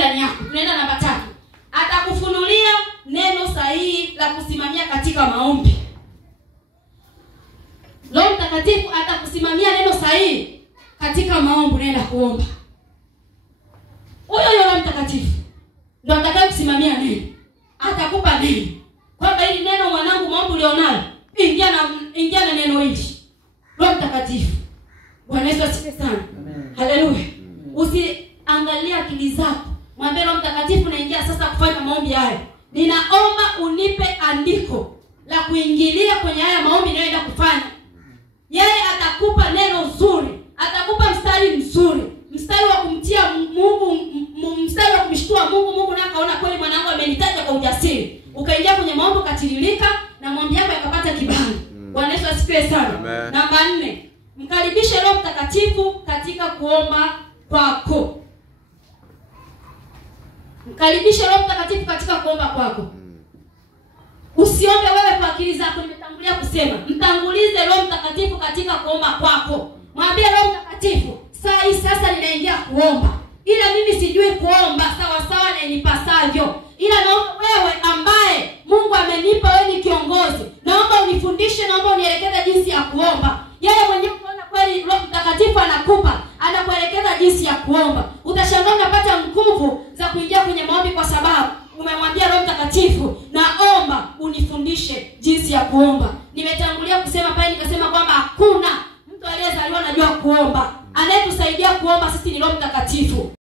ndani yako. Tunaenda namba 3. Atakufunulia neno sahihi la kusimamia katika maombi. Roho Mtakatifu atakusimamia neno sahihi katika maombi unaenda kuomba. Huyo Roho Mtakatifu ndio atakayokusimamia neno. Atakupa neno. Kwamba hili neno mwanangu maombi ulionalo, ingia na neno hili. Roho Mtakatifu. Bwana Yesu asifiwe sana. Haleluya. Usiangalia akili zako. Mwambie Roho Mtakatifu naingia sasa kufanya maombi haya. Ninaomba unipe andiko la kuingilia kwenye haya maombi ninayoenda kufanya. Yeye atakupa neno zuri, atakupa mstari mzuri, mstari wa kumtia Mungu, mstari wa kumshtua Mungu. Mungu naye akaona kweli mwanangu amenitaja kwa ujasiri. Ukaingia kwenye maombi katiririka na maombi yako yakapata kibali. Bwana Yesu asifiwe sana. Namba 4. Mkaribishe Roho Mtakatifu katika kuomba kwako. Mkaribishe Roho Mtakatifu katika kuomba kwako. Usiombe wewe kwa akili zako. Nimetangulia kusema, mtangulize Roho Mtakatifu katika kuomba kwako. Mwambie Roho Mtakatifu, sasa ninaingia kuomba. Ila mimi sijui kuomba sawa sawa na inipasavyo. Ila naomba wewe ambaye Mungu amenipa wewe ni kiongozi, naomba unifundishe, naomba unielekeze jinsi ya kuomba. Yeye mwenyewe unaona kweli Roho Mtakatifu anakupa, anakuelekeza jinsi ya kuomba. Utashangaa unapata nguvu za kuingia kwenye maombi kwa sababu umemwambia Roho Mtakatifu, naomba unifundishe jinsi ya kuomba. Nimetangulia kusema pale nikasema kwamba hakuna mtu aliyezaliwa anajua kuomba. Anayetusaidia kuomba sisi ni Roho Mtakatifu.